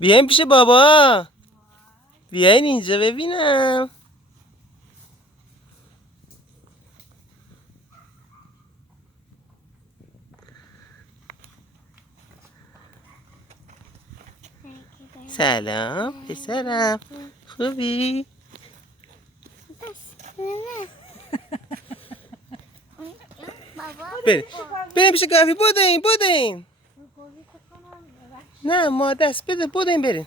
بیاین پیش بابا. بیاین اینجا ببینم. سلام پسرم، خوبی؟ بریم پیش گاوی. بودین نه ما دست بده. بودین بریم.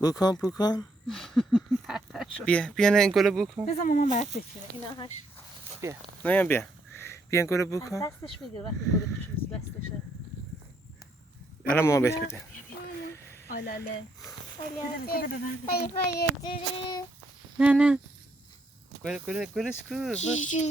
بو کن بیا نه این گلو بو کن. بذار مامان برات بچینه اینا هاش. بیا این گلو بو کن. دستش بگیر وقتی گل کوچولو دستشه. الان مامان بهش بده. آلاله آلاله نه گلش کو.